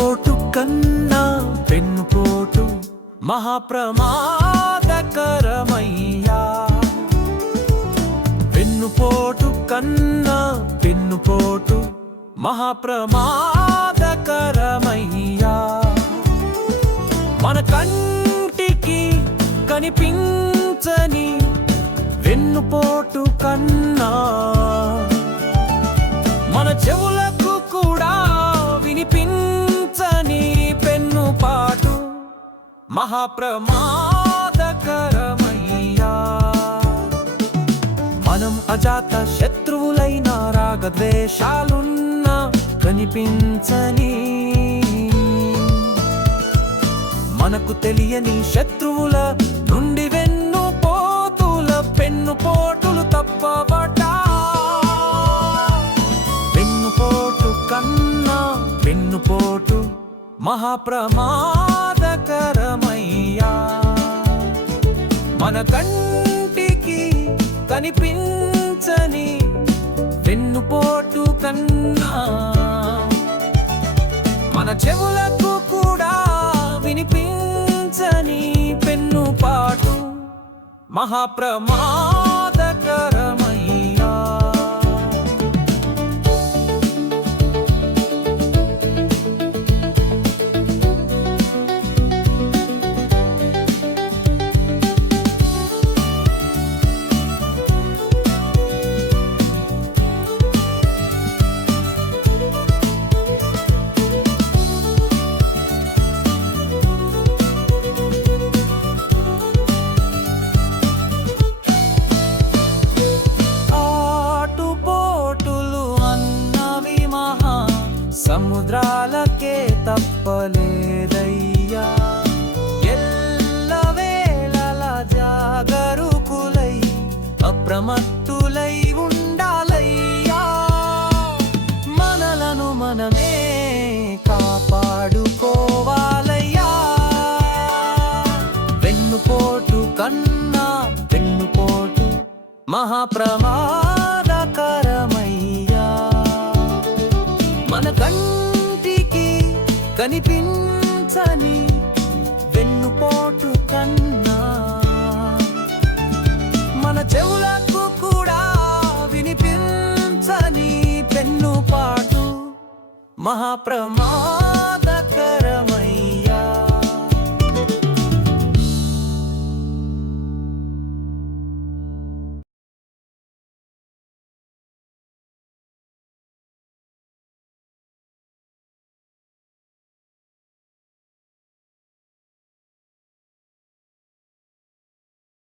పోటు కన్నా పెన్నుపోటు మహాప్రమాదకరమయ్యా. పెన్నుపోటు కన్నా పెన్నుపోటు మహాప్రమాదకరమయ్యా. మన కంటికి కనిపించని వెన్నుపోటు కన్నా మహాప్రమాదకరమయ్యా. మనం అజాత శత్రువులైన రాగద్వేషాలున్న కనిపించని. మనకు తెలియని శత్రువుల నుండి వెన్ను పోతుల పెన్ను పోటులు తప్పబట వెన్నుపోటు కన్నా పెన్ను పోటు మహాప్రమాదకరమ అయ్యా మన కంటికి కనిపించని వెన్నుపోటు కన్నా. మన చెవులకు కూడా వినిపించని పెన్ను పాటు మహాప్రమా మత్తులై ఉండాలయ్యా. మనలను మనమే కాపాడుకోవాలయ్యా. వెన్నుపోటు కన్నా వెన్నుపోటు మహాప్రమాదకరమయ్యా. మన కంటికి కనిపించని వెన్నుపోటు కన్నా వినిపించని పెన్నుపాటు మహాప్రమా